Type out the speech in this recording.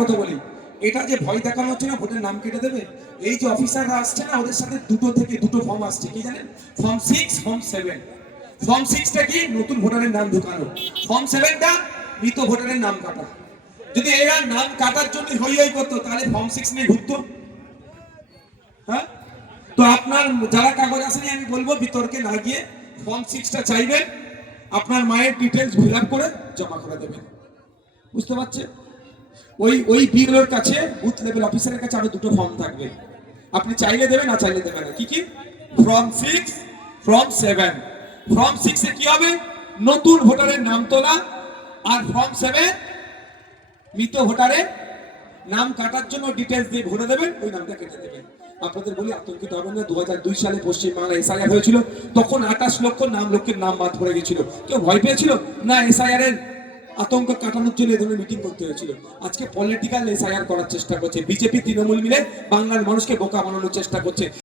কথা বলি, এটা যে ভয় দেখানো হচ্ছে না ভোটের নাম কেটে দেবে, এই যে অফিসাররা আসছে না ওদের সাথে দুটো ফর্ম আসছে, কি জানেন? Form 6, form 7। ফর্ম 6টা কি নতুন ভোটারের নাম ঢোকানো, ফর্ম 7টা মৃত ভোটারের নাম কাটা। যদি এরা নাম কাটার জন্য হই হই করতো তাহলে ফর্ম 6 নিয়ে ঘুরতো। হ্যাঁ, তো আপনার যারা কাগজ আসেনি আমি বলবো বিতর্কে না গিয়ে ফর্ম 6টা চাইবেন, আপনার মায়ের ডিটেলস ফিল আপ করে জমা করে দেবেন। বুঝতে পারছেন? ওই বিএলওর কাছে বুথ লেভেল অফিসারের কাছে আরো দুটো ফর্ম থাকবে, আপনি চাইলে দেবেন না চাইলে দেবেন না। কি কি? Form 6, form 7। ফর্ম 6 এ কি হবে? নতুন ভোটারের নাম তোলা, আর ফর্ম 7 মৃত ভোটারের নাম কাটার জন্য ডিটেলস দিয়ে ভরে দেবেন, ওই নামটা কেটে দেবেন। আপনাদের বলি আতঙ্কিত হবেন না, 2002 সালে পশ্চিমবাংলায় এসআইআর হয়েছিল, তখন 28 লক্ষ লোকের নাম বাদ পড়ে গেছিল। কেউ ভয় পেয়েছিল না? এসআইআর এর আতঙ্ক কাটানোর জন্য এই ধরনের মিটিং করতে হয়েছিল। আজকে পলিটিক্যাল এসআইআর করার চেষ্টা করছে বিজেপি তৃণমূল মিলে, বাংলার মানুষকে বোকা বানানোর চেষ্টা করছে।